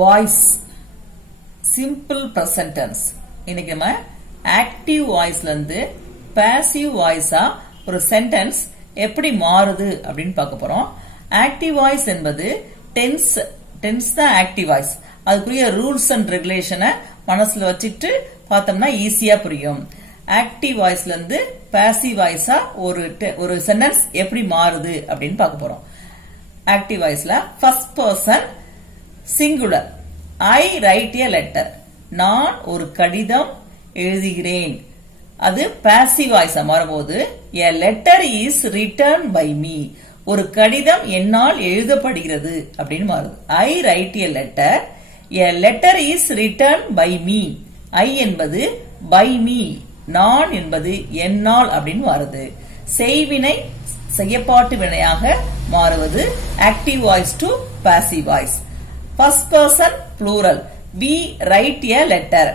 Voice simple present tense. இன்னைக்கு நம்ம active வாய்ஸ்ல இருந்து பாசிவ் வாய்ஸா ஒரு சென்டென்ஸ் எப்படி மாறுது அப்படின்னு பார்க்க போறோம். ஆக்டிவ் வாய்ஸ் என்பது டென்ஸ் தான் ஆக்டிவ் வாய்ஸ். அதுக்குரிய ரூல்ஸ் அண்ட் ரெகுலேஷனை மனசுல வச்சுட்டு பார்த்தோம்னா ஈஸியா புரியும். ஆக்டிவ் வாய்ஸ்ல இருந்து பாசிவ் வாய்ஸா ஒரு சென்டென்ஸ் எப்படி மாறுது அப்படின்னு பார்க்க போறோம். ஆக்டிவ் வாய்ஸ்ல first person singular. I write a letter. நான் ஒரு கடிதம் எழுதுகிறேன். அது பாசிவ் வாய்ஸா மாறும்போது a letter is written by me. ஒரு கடிதம் என்னால் எழுதப்படுகிறது அப்படின்னு மாறுது. I write a letter. A letter is written by me. I என்பது பை மீ, நான் என்பது என்னால் அப்படின்னு மாறுது. செய்வினை செய்யப்பாட்டு வினையாக மாறுவது active voice to passive voice. First person plural. we write a letter.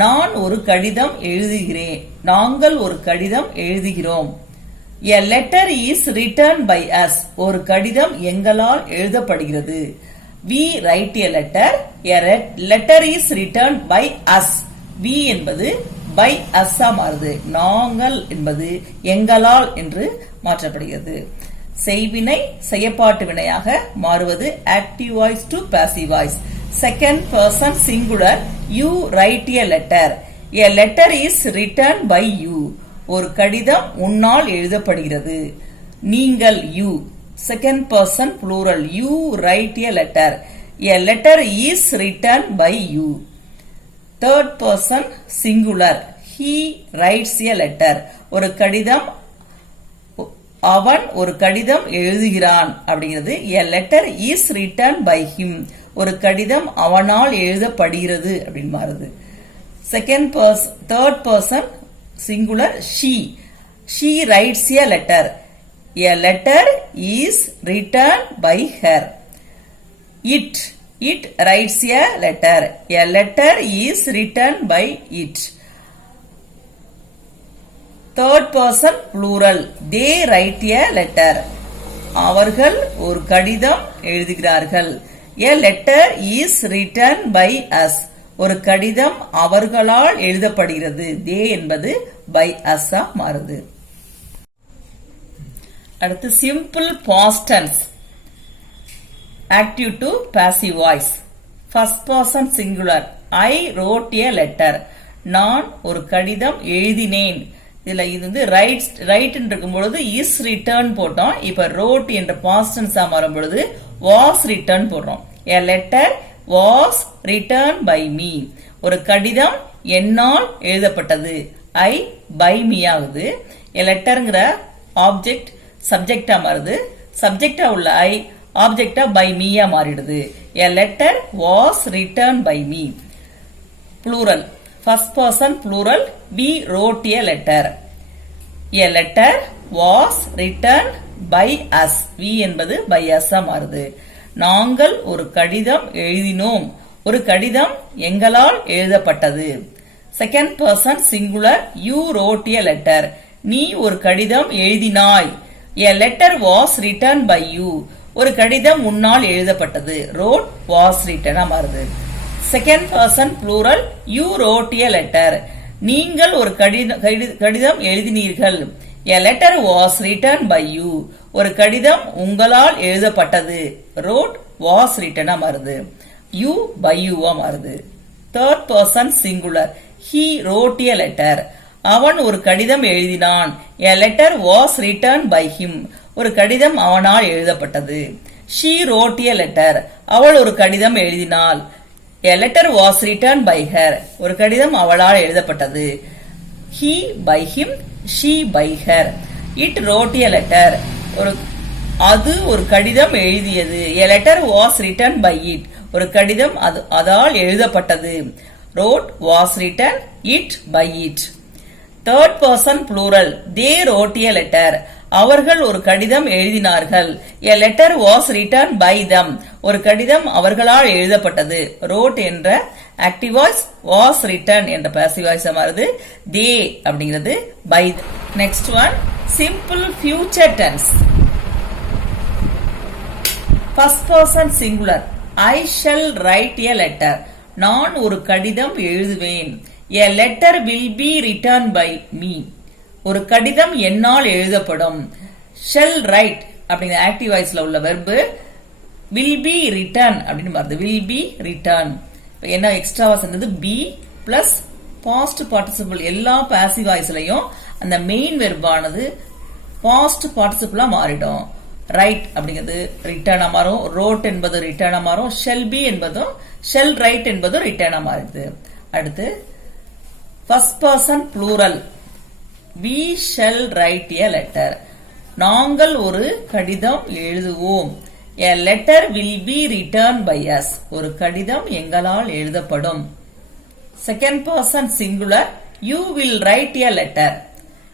நான் ஒரு கடிதம் எழுதுகிறேன். நாங்கள் ஒரு கடிதம் எழுதுகிறோம். a letter is written by us. ஒரு கடிதம் எங்களால் எழுதப்படுகிறது. we write a letter. a letter is written by us. we என்பது by us மாறுது. நாங்கள் என்பது எங்களால் என்று மாற்றப்படுகிறது. செய்வினை செய்யப்பாட்டு வினையாக மாறுவது active voice to passive voice. Second person singular. You write a letter. A letter is written by you. ஒரு கடிதம் உன்னால் எழுதப்படுகிறது. நீங்கள் you. Second person plural. You write a letter. A letter is written by you. Third person singular. He writes a letter. ஒரு கடிதம் அவன் ஒரு கடிதம் எழுதுகிறான் அப்படிங்கிறது a letter is written by him. ஒரு கடிதம் அவனால் எழுதப்படுகிறது அப்படின்னு மாறுது. Third person singular. She writes a letter. A letter is written by her. It writes a letter. A letter is written by it. Third person plural. They write a letter. அவர்கள் ஒரு கடிதம் எழுதுகிறார்கள். A letter is written by us. ஒரு கடிதம் அவர்களால் எழுதப்படுகிறது. தே என்பது by us மாறுது. அடுத்து simple past tense. Active to passive voice. First person singular. I wrote a letter. நான் ஒரு கடிதம் எழுதினேன். இதுல இது வந்து ரைட் இருக்கும் பொழுது இஸ் ரிட்டர்ன் போட்டோம். இப்ப ரோட் என்ற பாஸ்ட் டென்ஸா மாறும் பொழுது வாஸ் ரிட்டர்ன் போடுறோம். A letter was written by me. ஒரு கடிதம் என்னால் எழுதப்பட்டது. ஐ பை மீ ஆகுது. எ லெட்டர்ங்கிற ஆப்ஜெக்ட் சப்ஜெக்டா மாறுது. சப்ஜெக்டா உள்ள ஐ ஆப்ஜெக்டா பை மீயா மாறிடுது. A letter was written by me. Plural. First person plural. We wrote a letter. A letter was written by us. We என்பது by us மாறுது. நாங்கள் ஒரு கடிதம் எழுதினோம். ஒரு கடிதம் எங்களால் எழுதப்பட்டது. Second person singular. You wrote a letter. நீ ஒரு கடிதம் எழுதினாய். A letter was written by you. ஒரு கடிதம் உன்னால் எழுதப்பட்டது. wrote was written மாறுது. Second person plural. You wrote a letter. நீங்கள் ஒரு கடிதம் எழுதினீர்கள். A letter was written by you. ஒரு கடிதம் உங்களால் எழுதப்பட்டது. ரோட் வாஸ் ரிட்டன் மாறுது. யூ பை யூவா மாறுது. Third person singular. He wrote a letter. அவன் ஒரு கடிதம் எழுதினான். A letter was written by him. ஒரு கடிதம் அவனால் எழுதப்பட்டது. She wrote a letter. அவள் ஒரு கடிதம் எழுதினாள். A letter was written by her. ஒரு கடிதம் அவளால் எழுதப்பட்டது. He by him, she by her. It wrote a letter. அது ஒரு கடிதம் எழுதியது. A letter was written by it. ஒரு கடிதம் அதால் எழுதப்பட்டது. Wrote was written it by it. Third person plural. They wrote a letter. அவர்கள் ஒரு கடிதம் எழுதினார்கள். A letter was written by them. ஒரு கடிதம் அவர்களால் எழுதப்பட்டது. wrote என்ற ஆக்டிவ் வாய்ஸ், was written என்ற பாசிவ் வாய்ஸ் மாறுது. they அப்படிங்கிறது by. Next one simple future tense. First person singular. I shall write a letter. நான் ஒரு கடிதம் எழுதுவேன். A letter will be written by me. ஒரு கடிதம் என்னால் எழுதப்படும். Shall write அப்படிங்கிற ஆக்டிவ் வாய்ஸ்ல உள்ள வெர்பு will be written அப்படின்னு வருது. will be written. என்ன எக்ஸ்ட்ராவா சேர்ந்தது be plus past participle. எல்லா பாசிவ் வாய்ஸ்லயும் அந்த மெயின் வெர்பானது பாஸ்ட் பார்ட்டிசிபிளா மாறிடும். ரைட் அப்படிங்கிறது ரிட்டர்னா மாறும். ரோட் என்பது ரிட்டர்னா மாறும். ஷெல் பி என்பதும் ஷெல் ரைட் என்பதும் ரிட்டர்னா மாறுது. அடுத்து first person plural. we shall write a letter. நாங்கள் ஒரு கடிதம் எழுதுவோம். a letter will be written by us. ஒரு கடிதம் எங்களால் எழுதப்படும். Second person singular. you will write a letter.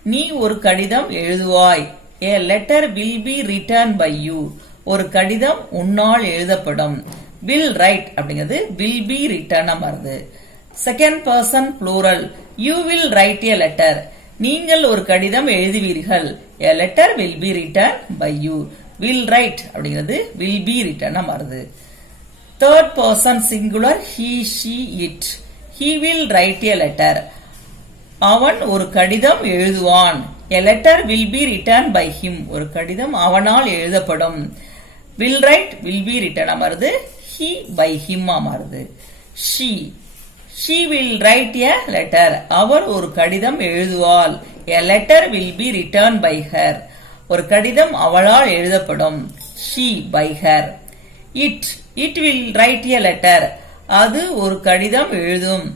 நீ ஒரு கடிதம் எழுதுவாய். A letter will be written by you. ஒரு கடிதம் உன்னால் எழுதப்படும். will write அப்படிங்கிறது will be written வருது. Second person plural. you will write a letter. நீங்கள் ஒரு கடிதம் எழுதுவீர்கள். A letter will be written by you. will write அப்படிங்கிறது will be written வருது. Third person singular. he she it. he will write a letter. அவன் ஒரு கடிதம் எழுதுவான். A letter will be written by him. ஒரு கடிதம் அவனால் எழுதப்படும். will write will be written அமருது. he by him அமருது. she will write a letter. அவர் ஒரு கடிதம் எழுதுவாள். A letter will be written by her. ஒரு கடிதம் அவளால் எழுதப்படும். she by her. it will write a letter. அது ஒரு கடிதம் எழுதும்.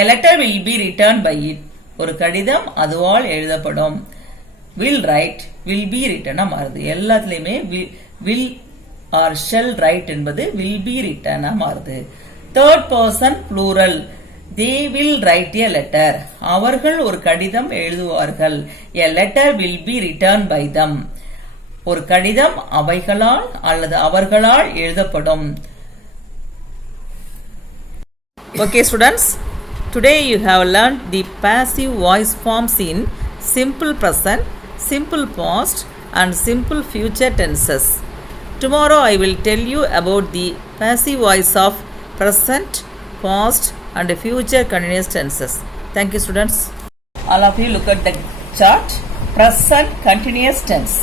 A letter will be written by it. ஒரு கடிதம் அதுவால் எழுதப்படும். will write will be written மாறுது. எல்லாத்துலயுமே will or shall write என்பது will be written மாறுது. Third person plural. they will write a letter. அவர்கள் ஒரு கடிதம் எழுதுவார்கள். a letter will be written by them. ஒரு கடிதம் அவைகளால் அல்லது அவர்களால் எழுதப்படும். Okay students, today you have learned the passive voice forms in simple present, simple past and simple future tenses. Tomorrow I will tell you about the passive voice of present, past and future continuous tenses. Thank you students. All of you look at the chart. Present continuous tense.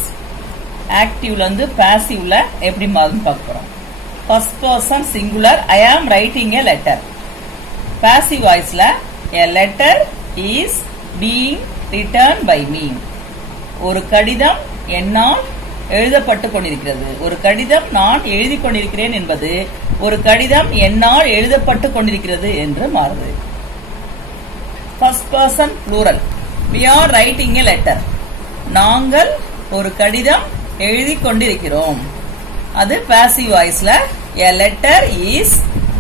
Active வந்து passive ல எப்படி மாறும் பார்க்கிறோம். First person singular. I am writing a letter. Passive voice ல a letter is being written by me. ஒரு கடிதம் என்னால் எழுதப்பட்டு கொண்டிருக்கிறது. ஒரு கடிதம் நான் எழுதி கொண்டிருக்கிறேன் என்பது ஒரு கடிதம் என்னால் எழுதப்பட்டு கொண்டிருக்கிறது என்று மாறுது. First person plural. we are writing a letter. நாங்கள் ஒரு கடிதம் எழுதி கொண்டிருக்கிறோம். அது passive voiceல a letter is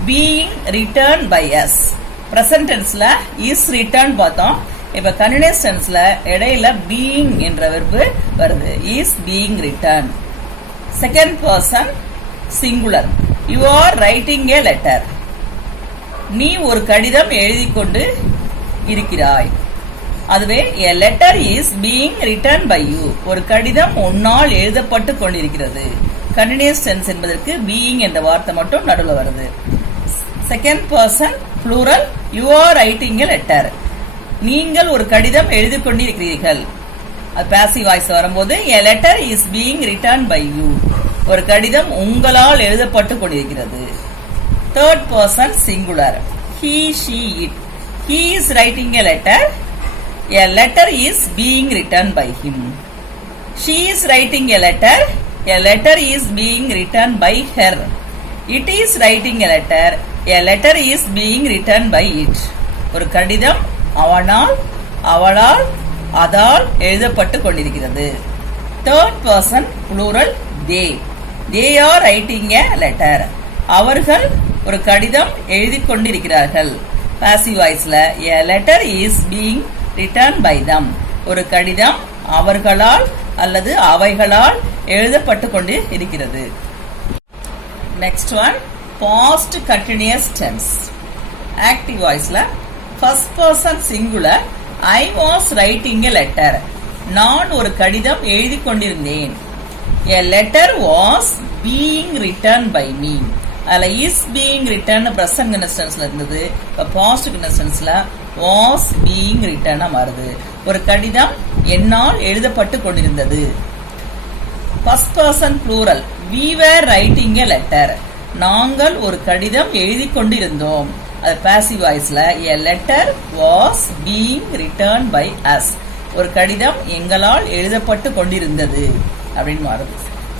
being written by us. present tenseல is written பார்த்தோம். இப்ப continuous tenseல இடையில being என்ற வெர்பு வருது. is being written. second person singular. you are writing a letter. நீ ஒரு கடிதம் எழுதி கொண்டு இருக்கிறாய். அதுவே a letter is being written by you. ஒரு கடிதம் உன்னால் எழுதப்பட்டு கொண்டிருக்கிறது. continuous tense என்பதற்கு being என்ற வார்த்தை மட்டும் நடுவில் வருது. Second person plural. you are writing a letter. நீங்கள் ஒரு கடிதம் எழுதி கொண்டிருக்கிறீர்கள். அது passive voice வரும்போது a letter is being written by you. ஒரு கடிதம் உங்களால் எழுதப்பட்டு கொண்டிருக்கிறது. Third person singular. he she it. he is writing a letter. A letter is being written by him. She is writing a letter. A letter is being written by her. It is writing a letter. A letter is being written by it. ஒரு கடிதம் அவனால் அவளால் அதால் எழுதப்பட்டு கொண்டிருக்கிறது. Third person plural. they are writing a letter. அவர்கள் ஒரு கடிதம் எழுதி கொண்டிருக்கிறார்கள். passive voiceல a letter is being written by them. ஒரு கடிதம் அவர்களால் அல்லது அவைகளால் எழுதப்பட்டு கொண்டு இருக்கிறது. Next one past continuous tense. active voiceல first person singular. I was writing a letter. நான் ஒரு கடிதம் எழுதி கொண்டிருந்தேன். A letter was being written by me. அதுல is being written present continuous இருந்தது. இப்ப பாஸ்ட் கண்டினியூஸ்ல வாஸ் பீயிங் ரிட்டர்ன் மாறுது. ஒரு கடிதம் என்னால் எழுதப்பட்டு கொண்டிருந்தது. First person plural we were writing a letter. நாங்கள் ஒரு கடிதம் எழுதி கொண்டிருந்தோம். அது பாசிவ் வாய்ஸ்ல a letter was being written by us. ஒரு கடிதம் எங்களால் எழுதப்பட்டு கொண்டிருந்தது அப்படின்னு மாறுது.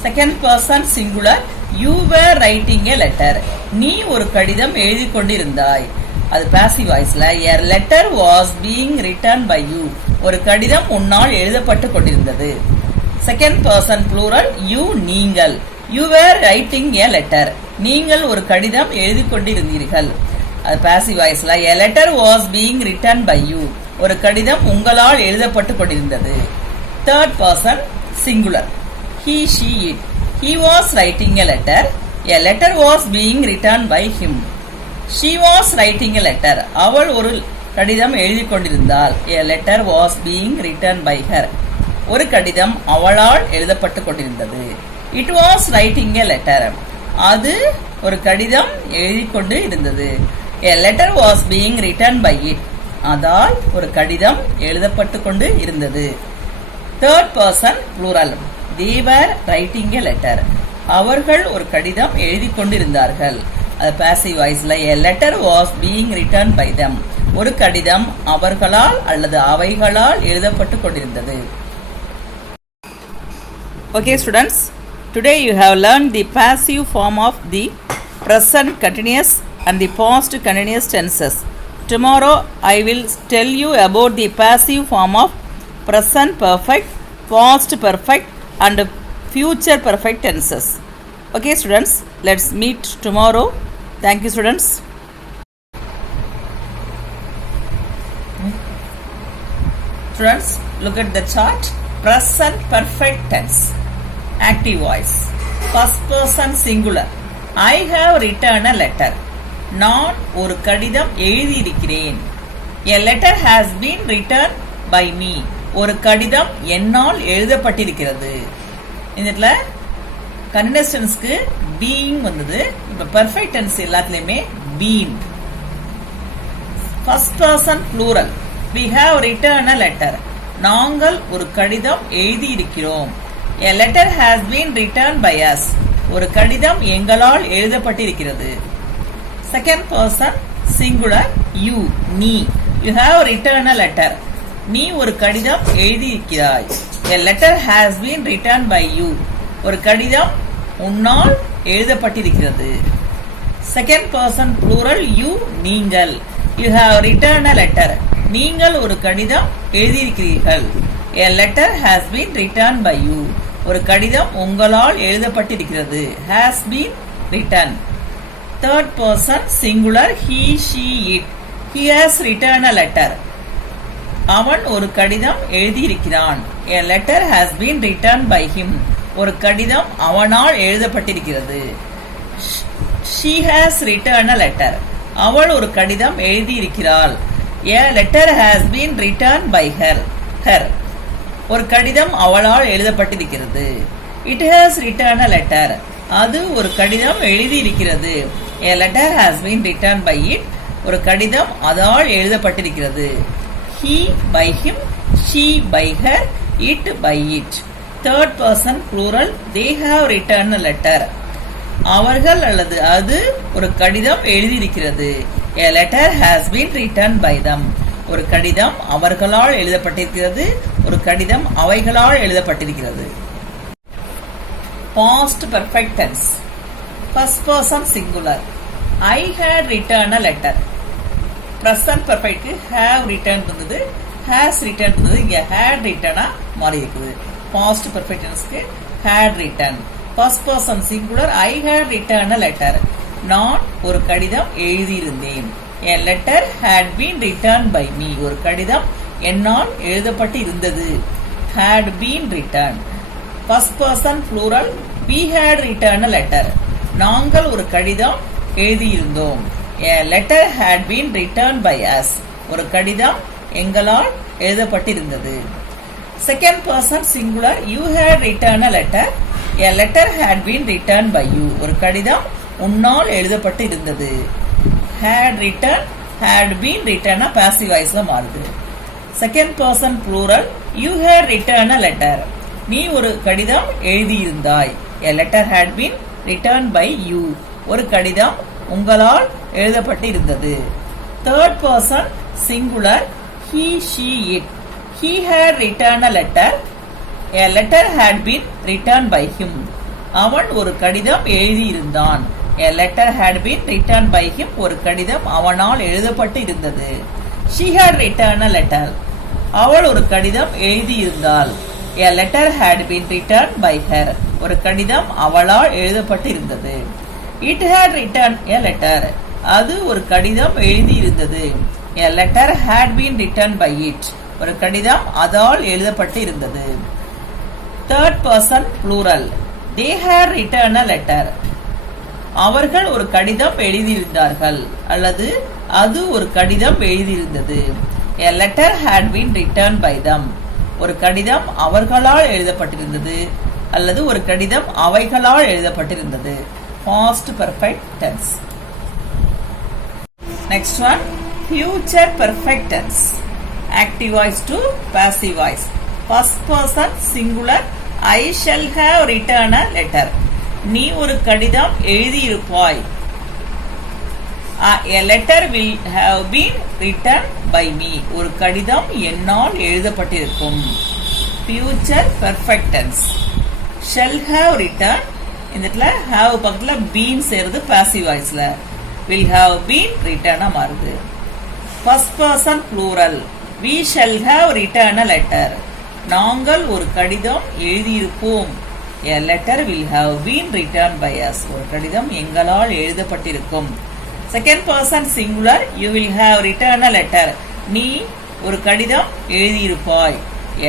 Second person singular you were writing a letter. நீ ஒரு கடிதம் எழுதி கொண்டிருந்தாய். அது பாசிவ் வாய்ஸ்ல a letter was being written by you. ஒரு கடிதம் உன்னால் எழுதப்பட்டு கொண்டிருந்தது. செகண்ட் பர்சன் ப்ளூரல் you நீங்கள் you were writing a letter. நீங்கள் ஒரு கடிதம் எழுதி கொண்டிருந்தீர்கள். அது பாசிவ் வாய்ஸ்ல a letter was being written by you. ஒரு கடிதம் உங்களால் எழுதப்பட்டு கொண்டிருந்தது. Third person singular he she it. He was writing a letter. A letter was being written by him. She was writing a letter. அவள் ஒரு கடிதம் எழுதி கொண்டிருந்தாள். A letter was being written by her. ஒரு கடிதம் அவளால் எழுதப்பட்டு கொண்டிருந்தது. It was writing a letter. அது ஒரு கடிதம் எழுதி கொண்டு இருந்தது. A letter was being written by it. அதால் ஒரு கடிதம் எழுதப்பட்டு கொண்டு இருந்தது. Third person plural they were writing a letter. அவர்கள் ஒரு கடிதம் எழுதி கொண்டிருந்தார்கள். அது பாசிவ் வாய்ஸ்ல a letter was being written by them. ஒரு கடிதம் அவர்களால் அல்லது அவைகளால் எழுதப்பட்டு கொண்டிருந்தது. Okay students, today you have learned the passive form of the present continuous and the past continuous tenses. Tomorrow I will tell you about the passive form of present perfect, past perfect and future perfect tenses. Okay students, let's meet tomorrow. Thank you students. Students, look at the chart. Present perfect tense. Active voice. First person singular. I have written a letter. நான் ஒரு கடிதம் எழுதியிருக்கிறேன். A letter has been written by me. ஒரு கடிதம் என்னால் எழுதப்பட்டிருக்கிறது. இந்த continuous டென்ஸ்க்கு being வந்தது. இப்ப பெர்ஃபெக்ட் டென்ஸ் எல்லாத்துலயுமே been. First person plural we have written a letter. நாங்கள் ஒரு கடிதம் எழுதி இருக்கிறோம். A letter has been written by us. ஒரு கடிதம் எங்களால் எழுதப்பட்டிருக்கிறது. செகண்ட் பர்சன் சிங்குலர் you நீ you have written a letter. நீ ஒரு கடிதம் எழுதியிருக்கிறாய். A letter has been written by you. ஒரு கடிதம் உன்னால் எழுதப்பட்டிருக்கிறது. செகண்ட் பர்சன் ப்ளூரல் you நீங்கள் you have written a letter. நீங்கள் ஒரு கடிதம் எழுதியிருக்கிறீர்கள். A letter has been written by you. ஒரு கடிதம் உங்களால் எழுதப்பட்டிருக்கிறது. Has been written. Third person singular he she it. He has written a letter. அவன் ஒரு கடிதம் எழுதியிருக்கிறான். A letter has been written by him. ஒரு கடிதம் அவனால் எழுதப்பட்டிருக்கிறது. She has written a letter. அவள் ஒரு கடிதம் எழுதியிருக்கிறாள். A letter has been written by her. ஒரு கடிதம் அவளால் எழுதப்பட்டிருக்கிறது. It has written a letter. அது ஒரு கடிதம் எழுதியிருக்கிறது. A letter has been written by it. ஒரு கடிதம் அதால் எழுதப்பட்டிருக்கிறது. He by him, she by her, it by it. Third person plural they have written a letter. அவர்கள் அல்லது அது ஒரு கடிதம் எழுதியிருக்கிறது. A letter has been written by them. ஒரு கடிதம் அவர்களால் எழுதப்பட்டிருக்கிறது. ஒரு கடிதம் அவைகளால் எழுதப்பட்டிருக்கிறது. Past perfect tense. First person singular. I had written a letter. Present perfect have written இருந்தது. Has written இருந்தது. இங்க had written மாறி இருக்குது. Past perfect tense had written. First person singular I had written a letter. நான் ஒரு கடிதம் எழுதியிருந்தேன். A letter had been written by me. ஒரு கடிதம் என்னால் எழுதப்பட்டு இருந்தது. Had been written. First person plural we had written a letter. நாங்கள் ஒரு கடிதம் எழுதியிருந்தோம். A letter had been written by us. ஒரு கடிதம் எங்களால் எழுதப்பட்டிருந்தது. Second person singular you had written a letter. A letter had been written by you. ஒரு கடிதம் உன்னால் எழுதப்பட்டு இருந்தது. had written, had been written passive voice மாறுது. Second person plural you had written a letter. நீ ஒரு கடிதம் எழுதியிருந்தாய். a letter had been written by you. ஒரு கடிதம் உங்களால் எழுதப்பட்டு இருந்தது. Third person singular he, she, it. he had written a letter. a letter had been written by him. அவன் ஒரு கடிதம் எழுதியிருந்தான். a letter had been written by him. ஒரு கடிதம் அவனால் எழுதப்பட்டு இருந்தது. she had written a letter. அவள் ஒரு கடிதம் எழுதியிருந்தாள். a letter had been written by her. ஒரு கடிதம் அவளால் எழுதப்பட்டு இருந்தது. it had written a letter. அது ஒரு கடிதம் எழுதியிருந்தது. a letter had been written by it. ஒரு கடிதம் அதால் எழுதப்பட்டு இருந்தது. Third person plural they had written a letter. அவர்கள் ஒரு கடிதம் எழுதியிருந்தார்கள் அல்லது அது ஒரு கடிதம் எழுதியிருந்தது. a letter had been written by them. ஒரு கடிதம் அவர்களால் எழுதப்பட்டிருந்தது அல்லது ஒரு கடிதம் அவைகளால் எழுதப்பட்டிருந்தது. past perfect tense. Next one, future perfect tense. Active voice to passive voice. First person singular I shall have written a letter. நீ ஒரு கடிதம் எழுதியிருப்பாய். A letter will have been written by me. ஒரு கடிதம் என்னால் எழுதப்பட்டிருக்கும். Future perfect tense. Shall have written. இந்த இடத்துல have பக்கத்துல been சேருது passive voiceல. Will have been written மாறுது. First person plural. We shall have written a letter. நாங்கள் ஒரு கடிதம் எழுதியிருப்போம். A letter will have been written by us. ஒரு கடிதம் எங்களால் எழுதப்பட்டிருக்கும். Second person singular you will have written a letter. நீ ஒரு கடிதம் எழுதியிருப்பாய்.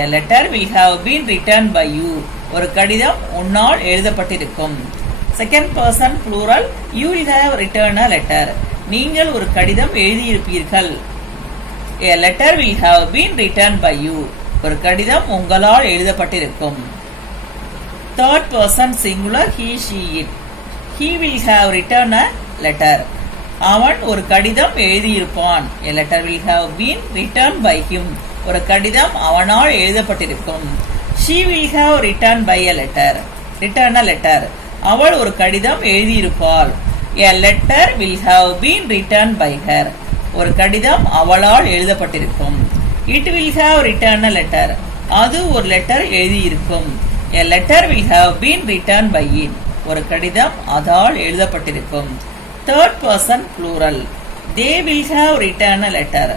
A letter will have been written by you. ஒரு கடிதம் உன்னால் எழுதப்பட்டிருக்கும். Second person plural you will have written a letter. நீங்கள் ஒரு கடிதம் எழுதியிருப்பீர்கள். A letter will have been written by you. ஒரு கடிதம் உங்களால் எழுதப்பட்டிருக்கும். Third person singular he, she, it. He will have written a letter. அவன் ஒரு கடிதம் எழுதியிருப்பான். A letter will have been written by him. ஒரு கடிதம் அவனால் எழுதப்பட்டிருக்கும். She will have written by a letter. Written a letter. அவள் ஒரு கடிதம் எழுதியிருப்பாள். A letter will have been written by her. ஒரு கடிதம் அவளால் எழுதப்பட்டிருக்கும். It will have written a letter. அது ஒரு லெட்டர் எழுதியிருக்கும். A letter will have been written by it. ஒரு கடிதம் அதால் எழுதப்பட்டிருக்கும். Third person plural they will have written a letter.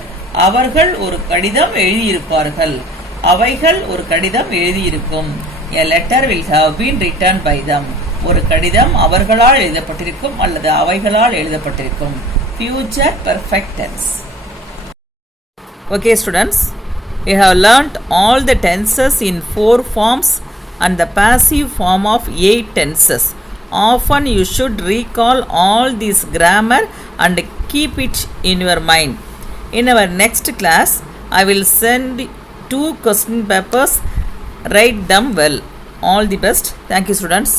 அவர்கள் ஒரு கடிதம் எழுதியிருப்பார்கள். அவைகள் ஒரு கடிதம் எழுதியிருக்கும். A letter will have been written by them. ஒரு கடிதம் அவர்களால் எழுதப்பட்டிருக்கும் அல்லது அவைகளால் எழுதப்பட்டிருக்கும். Future perfect tense. Okay students, we have learnt all the tenses in 4 forms and the passive form of 8 tenses. Often you should recall all this grammar and keep it in your mind. In our next class, I will send 2 question papers. Write them well. All the best. Thank you students.